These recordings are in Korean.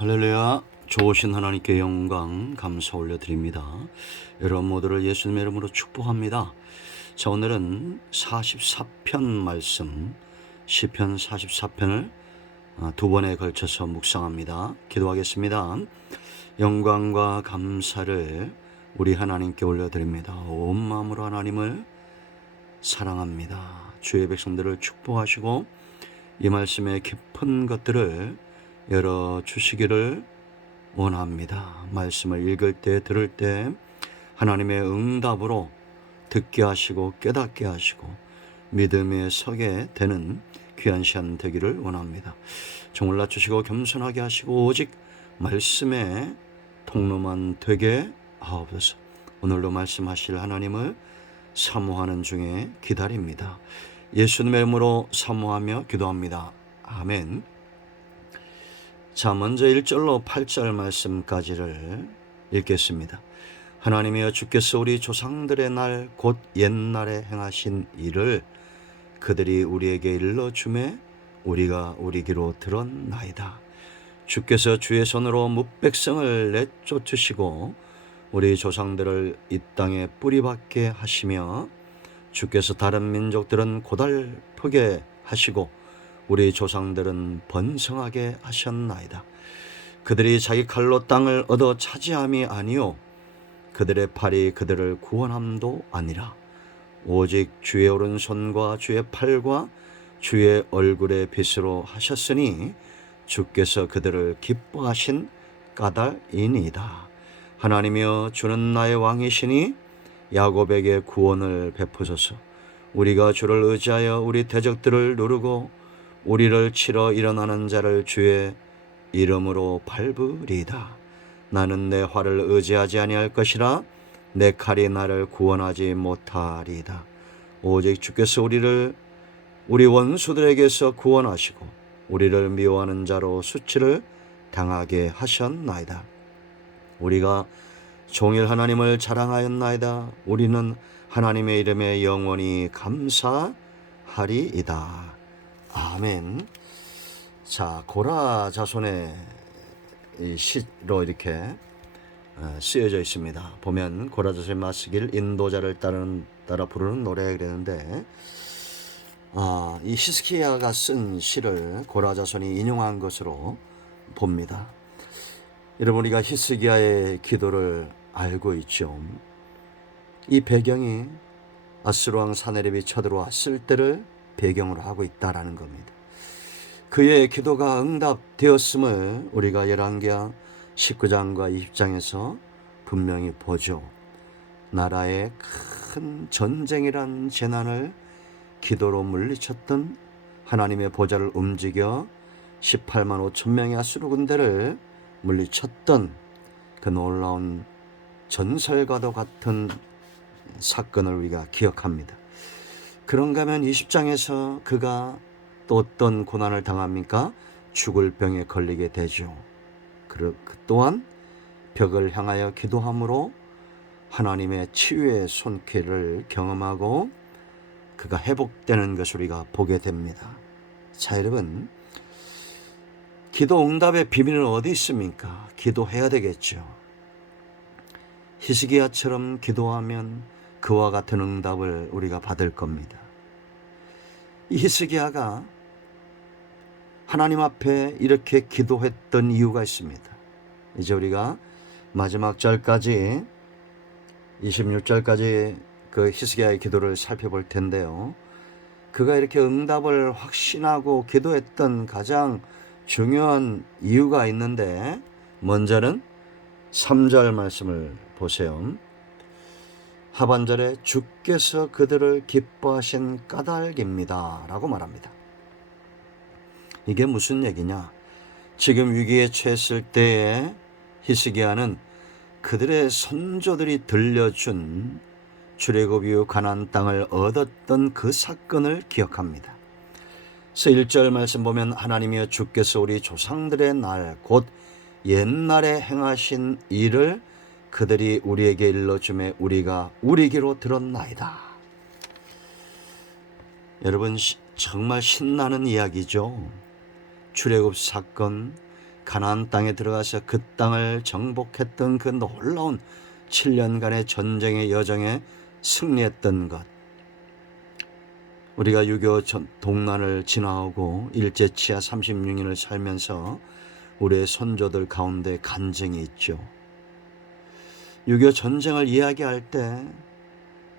할렐루야. 좋으신 하나님께 영광 감사 올려드립니다. 여러분 모두를 예수님의 이름으로 축복합니다. 자, 오늘은 44편 말씀 시편 44편을 두 번에 걸쳐서 묵상합니다. 기도하겠습니다. 영광과 감사를 우리 하나님께 올려드립니다. 온 마음으로 하나님을 사랑합니다. 주의 백성들을 축복하시고 이 말씀의 깊은 것들을 열어주시기를 원합니다. 말씀을 읽을 때 들을 때 하나님의 응답으로 듣게 하시고 깨닫게 하시고 믿음에 서게 되는 귀한 시간 되기를 원합니다. 종을 낮추시고 겸손하게 하시고 오직 말씀의 통로만 되게 하옵소서. 오늘도 말씀하실 하나님을 사모하는 중에 기다립니다. 예수님의 이름으로 사모하며 기도합니다. 아멘. 자, 먼저 1절로 8절 말씀까지를 읽겠습니다. 하나님이여, 주께서 우리 조상들의 날 곧 옛날에 행하신 일을 그들이 우리에게 일러주매 우리가 우리기로 들었나이다. 주께서 주의 손으로 뭇백성을 내쫓으시고 우리 조상들을 이 땅에 뿌리박게 하시며 주께서 다른 민족들은 고달프게 하시고 우리 조상들은 번성하게 하셨나이다. 그들이 자기 칼로 땅을 얻어 차지함이 아니요 그들의 팔이 그들을 구원함도 아니라 오직 주의 오른손과 주의 팔과 주의 얼굴의 빛으로 하셨으니 주께서 그들을 기뻐하신 까닭이니이다. 하나님이여, 주는 나의 왕이시니 야곱에게 구원을 베푸소서. 우리가 주를 의지하여 우리 대적들을 누르고 우리를 치러 일어나는 자를 주의 이름으로 밟으리이다. 나는 내 활을 의지하지 아니할 것이라 내 칼이 나를 구원하지 못하리이다. 오직 주께서 우리 원수들에게서 구원하시고 우리를 미워하는 자로 수치를 당하게 하셨나이다. 우리가 종일 하나님을 자랑하였나이다. 우리는 하나님의 이름에 영원히 감사하리이다. 아멘. 자, 고라 자손의 시로 이렇게 쓰여져 있습니다. 보면 고라 자손의 맞서길 인도자를 따라 부르는 노래 그랬는데, 이 히스기야가 쓴 시를 고라 자손이 인용한 것으로 봅니다. 여러분, 우리가 히스기야의 기도를 알고 있죠. 이 배경이 아수르 왕 사네립이 쳐들어왔을 때를 배경으로 하고 있다라는 겁니다. 그의 기도가 응답되었음을 우리가 열왕기하 19장과 20장에서 분명히 보죠. 나라의 큰 전쟁이란 재난을 기도로 물리쳤던 하나님의 보좌를 움직여 18만 5천 명의 아수르 군대를 물리쳤던 그 놀라운 전설과도 같은 사건을 우리가 기억합니다. 그런가 하면 20장에서 그가 또 어떤 고난을 당합니까? 죽을 병에 걸리게 되죠. 그 또한 벽을 향하여 기도함으로 하나님의 치유의 손길을 경험하고 그가 회복되는 것을 우리가 보게 됩니다. 자, 여러분, 기도 응답의 비밀은 어디 있습니까? 기도해야 되겠죠. 히스기야처럼 기도하면 그와 같은 응답을 우리가 받을 겁니다. 이 히스기야가 하나님 앞에 이렇게 기도했던 이유가 있습니다. 이제 우리가 마지막 절까지 26절까지 그 히스기야의 기도를 살펴볼 텐데요. 그가 이렇게 응답을 확신하고 기도했던 가장 중요한 이유가 있는데, 먼저는 3절 말씀을 보세요. 하반절에 주께서 그들을 기뻐하신 까닭입니다 라고 말합니다. 이게 무슨 얘기냐? 지금 위기에 처했을 때에 히스기야는 그들의 선조들이 들려준 출애굽 이후 가나안 땅을 얻었던 그 사건을 기억합니다. 그래서 1절 말씀 보면 하나님이여, 주께서 우리 조상들의 날 곧 옛날에 행하신 일을 그들이 우리에게 일러주매 우리가 우리기로 들었나이다. 여러분, 정말 신나는 이야기죠. 출애굽 사건, 가나안 땅에 들어가서 그 땅을 정복했던 그 놀라운 7년간의 전쟁의 여정에 승리했던 것. 우리가 6.25 동란을 지나오고 일제치하 36년을 살면서 우리의 선조들 가운데 간증이 있죠. 6.25 전쟁을 이야기할 때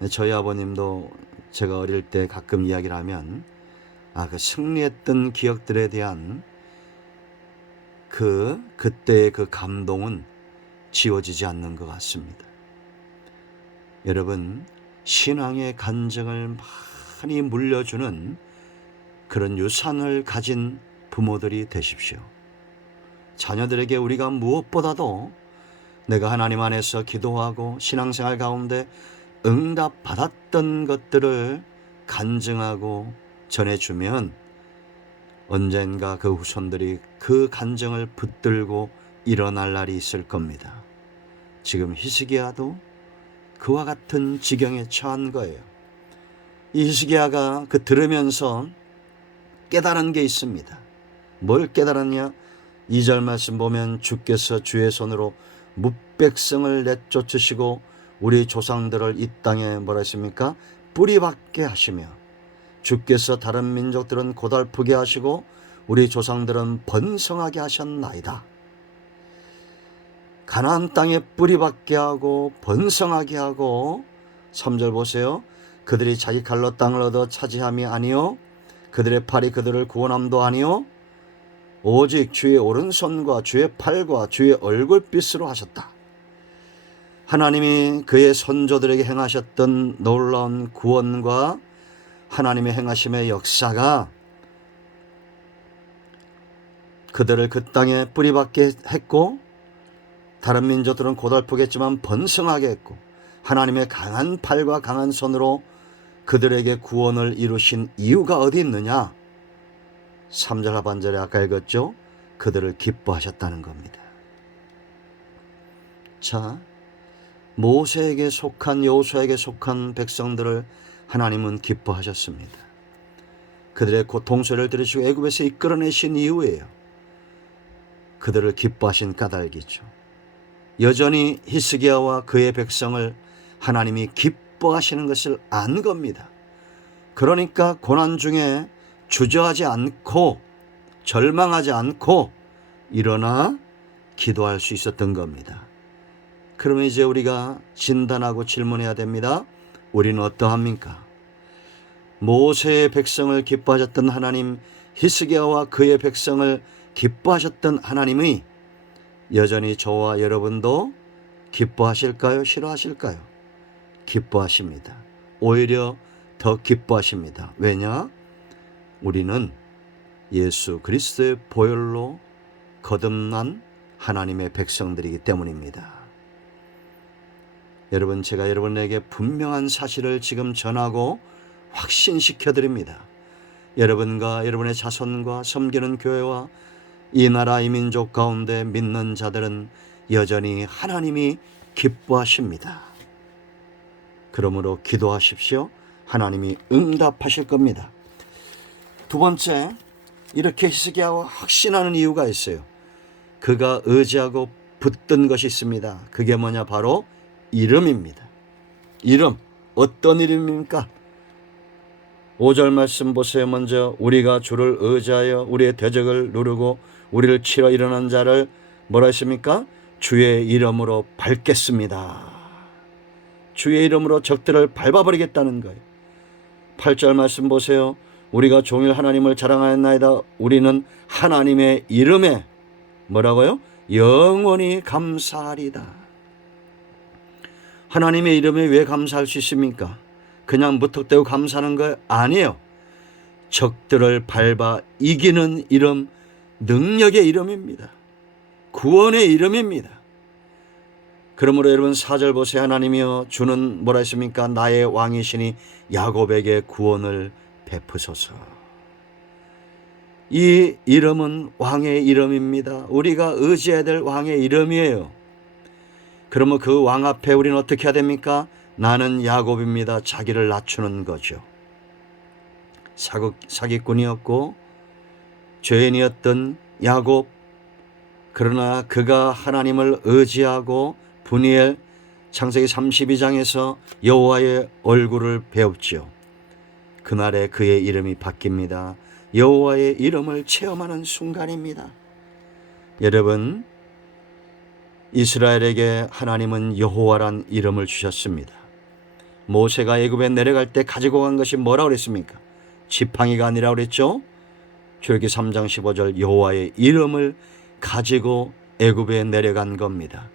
저희 아버님도 제가 어릴 때 가끔 이야기를 하면 그 승리했던 기억들에 대한 그때의 그 감동은 지워지지 않는 것 같습니다. 여러분, 신앙의 간증을 많이 물려주는 그런 유산을 가진 부모들이 되십시오. 자녀들에게 우리가 무엇보다도 내가 하나님 안에서 기도하고 신앙생활 가운데 응답받았던 것들을 간증하고 전해주면 언젠가 그 후손들이 그 간증을 붙들고 일어날 날이 있을 겁니다. 지금 히스기야도 그와 같은 지경에 처한 거예요. 이 히스기야가 들으면서 깨달은 게 있습니다. 뭘 깨달았냐? 2절 말씀 보면 주께서 주의 손으로 뭇백성을 내쫓으시고 우리 조상들을 이 땅에 뭐라 했습니까? 뿌리박게 하시며 주께서 다른 민족들은 고달프게 하시고 우리 조상들은 번성하게 하셨나이다. 가나안 땅에 뿌리박게 하고 번성하게 하고 3절 보세요. 그들이 자기 칼로 땅을 얻어 차지함이 아니요 그들의 팔이 그들을 구원함도 아니요 오직 주의 오른손과 주의 팔과 주의 얼굴빛으로 하셨다. 하나님이 그의 선조들에게 행하셨던 놀라운 구원과 하나님의 행하심의 역사가 그들을 그 땅에 뿌리박게 했고 다른 민족들은 고달프겠지만 번성하게 했고 하나님의 강한 팔과 강한 손으로 그들에게 구원을 이루신 이유가 어디 있느냐? 3절 하반절에 아까 읽었죠? 그들을 기뻐하셨다는 겁니다. 자, 모세에게 속한 여호수아에게 속한 백성들을 하나님은 기뻐하셨습니다. 그들의 고통소리를 들으시고 애굽에서 이끌어내신 이후에요. 그들을 기뻐하신 까닭이죠. 여전히 히스기야와 그의 백성을 하나님이 기뻐하시는 것을 안 겁니다. 그러니까 고난 중에 주저하지 않고 절망하지 않고 일어나 기도할 수 있었던 겁니다. 그러면 이제 우리가 진단하고 질문해야 됩니다. 우리는 어떠합니까? 모세의 백성을 기뻐하셨던 하나님, 히스기야와 그의 백성을 기뻐하셨던 하나님이 여전히 저와 여러분도 기뻐하실까요? 싫어하실까요? 기뻐하십니다. 오히려 더 기뻐하십니다. 왜냐? 우리는 예수 그리스도의 보혈로 거듭난 하나님의 백성들이기 때문입니다. 여러분, 제가 여러분에게 분명한 사실을 지금 전하고 확신시켜 드립니다. 여러분과 여러분의 자손과 섬기는 교회와 이 나라 이 민족 가운데 믿는 자들은 여전히 하나님이 기뻐하십니다. 그러므로 기도하십시오. 하나님이 응답하실 겁니다. 두 번째, 이렇게 히스기야가 확신하는 이유가 있어요. 그가 의지하고 붙든 것이 있습니다. 그게 뭐냐? 바로 이름입니다. 이름. 어떤 이름입니까? 5절 말씀 보세요. 먼저 우리가 주를 의지하여 우리의 대적을 누르고 우리를 치러 일어난 자를 뭐라 했습니까? 주의 이름으로 밟겠습니다. 주의 이름으로 적들을 밟아버리겠다는 거예요. 8절 말씀 보세요. 우리가 종일 하나님을 자랑하였나이다. 우리는 하나님의 이름에 뭐라고요? 영원히 감사하리다. 하나님의 이름에 왜 감사할 수 있습니까? 그냥 무턱대고 감사하는 거 아니에요. 적들을 밟아 이기는 이름, 능력의 이름입니다. 구원의 이름입니다. 그러므로 여러분 4절 보세요. 하나님이여 주는 뭐라 했습니까? 나의 왕이시니 야곱에게 구원을 베푸소서. 이 이름은 왕의 이름입니다. 우리가 의지해야 될 왕의 이름이에요. 그러면 그 왕 앞에 우리는 어떻게 해야 됩니까? 나는 야곱입니다. 자기를 낮추는 거죠. 사기꾼이었고 죄인이었던 야곱, 그러나 그가 하나님을 의지하고 분이엘 창세기 32장에서 여호와의 얼굴을 배웠지요. 그날에 그의 이름이 바뀝니다. 여호와의 이름을 체험하는 순간입니다. 여러분, 이스라엘에게 하나님은 여호와란 이름을 주셨습니다. 모세가 애굽에 내려갈 때 가지고 간 것이 뭐라고 그랬습니까? 지팡이가 아니라고 그랬죠. 출애굽기 3장 15절 여호와의 이름을 가지고 애굽에 내려간 겁니다.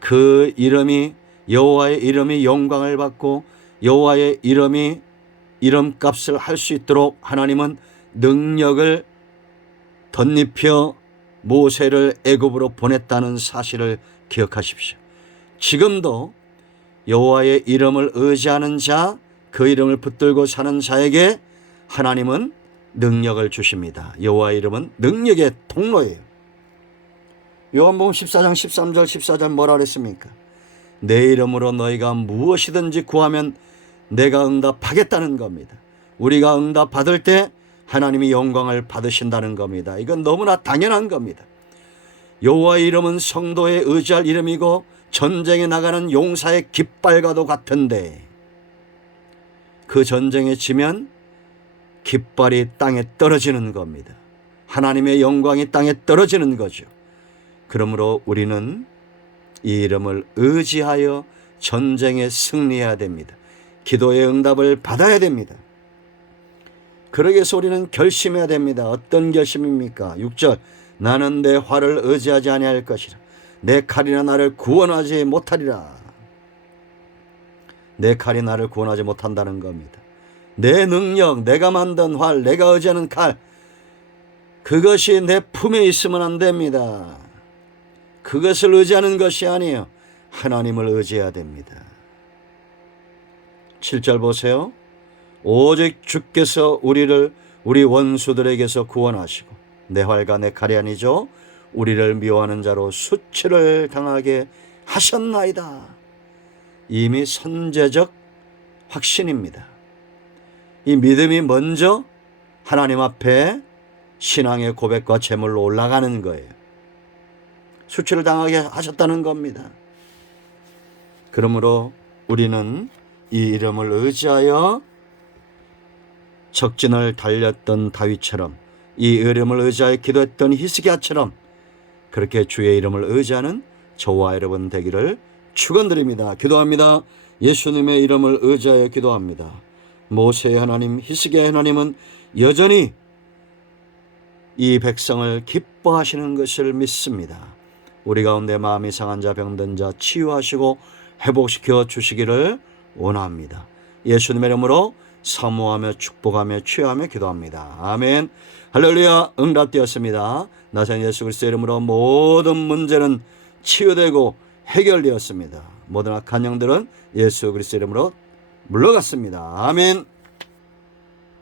그 이름이, 여호와의 이름이 영광을 받고 여호와의 이름이 이름값을 할 수 있도록 하나님은 능력을 덧입혀 모세를 애굽으로 보냈다는 사실을 기억하십시오. 지금도 여호와의 이름을 의지하는 자, 그 이름을 붙들고 사는 자에게 하나님은 능력을 주십니다. 여호와의 이름은 능력의 통로예요. 요한복음 14장 13절 14절 뭐라 그랬습니까? 내 이름으로 너희가 무엇이든지 구하면 내가 응답하겠다는 겁니다. 우리가 응답받을 때 하나님이 영광을 받으신다는 겁니다. 이건 너무나 당연한 겁니다. 여호와의 이름은 성도의 의지할 이름이고 전쟁에 나가는 용사의 깃발과도 같은데, 그 전쟁에 지면 깃발이 땅에 떨어지는 겁니다. 하나님의 영광이 땅에 떨어지는 거죠. 그러므로 우리는 이 이름을 의지하여 전쟁에 승리해야 됩니다. 기도의 응답을 받아야 됩니다. 그러기 위해서 우리는 결심해야 됩니다. 어떤 결심입니까? 6절 나는 내 활을 의지하지 아니할 것이라. 내 칼이나 나를 구원하지 못하리라. 내 칼이 나를 구원하지 못한다는 겁니다. 내 능력, 내가 만든 활, 내가 의지하는 칼, 그것이 내 품에 있으면 안 됩니다. 그것을 의지하는 것이 아니에요. 하나님을 의지해야 됩니다. 7절 보세요. 오직 주께서 우리를 우리 원수들에게서 구원하시고 내 활과 내 칼이 아니죠, 우리를 미워하는 자로 수치를 당하게 하셨나이다. 이미 선제적 확신입니다. 이 믿음이 먼저 하나님 앞에 신앙의 고백과 제물로 올라가는 거예요. 수치를 당하게 하셨다는 겁니다. 그러므로 우리는 이 이름을 의지하여 적진을 달렸던 다윗처럼, 이 이름을 의지하여 기도했던 히스기야처럼 그렇게 주의 이름을 의지하는 저와 여러분 되기를 축원드립니다. 기도합니다. 예수님의 이름을 의지하여 기도합니다. 모세의 하나님, 히스기야의 하나님은 여전히 이 백성을 기뻐하시는 것을 믿습니다. 우리 가운데 마음이 상한 자, 병든 자 치유하시고 회복시켜 주시기를 원합니다. 예수님의 이름으로 사모하며 축복하며 취하며 기도합니다. 아멘. 할렐루야. 응답되었습니다. 나사렛 예수 그리스도의 이름으로 모든 문제는 치유되고 해결되었습니다. 모든 악한 영들은 예수 그리스도의 이름으로 물러갔습니다. 아멘.